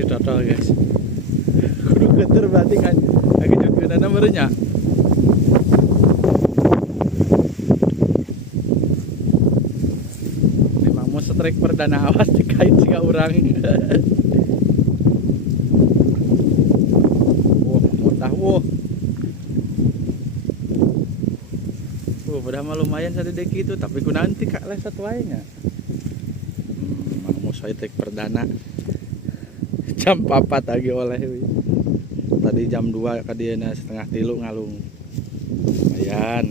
di total guys. Kudu keter berarti kan agak jogeunana merenya. Memang mau strike perdana awas dikait siga urang. Wah, mutah wah. Padahal mah lumayan satu deki itu, tapi ku nanti kak les satu wae nya. Mang mau strike perdana. Jam 4 lagi oleh. Tadi jam 2 kadiana setengah 3 ngalung. Lumayan.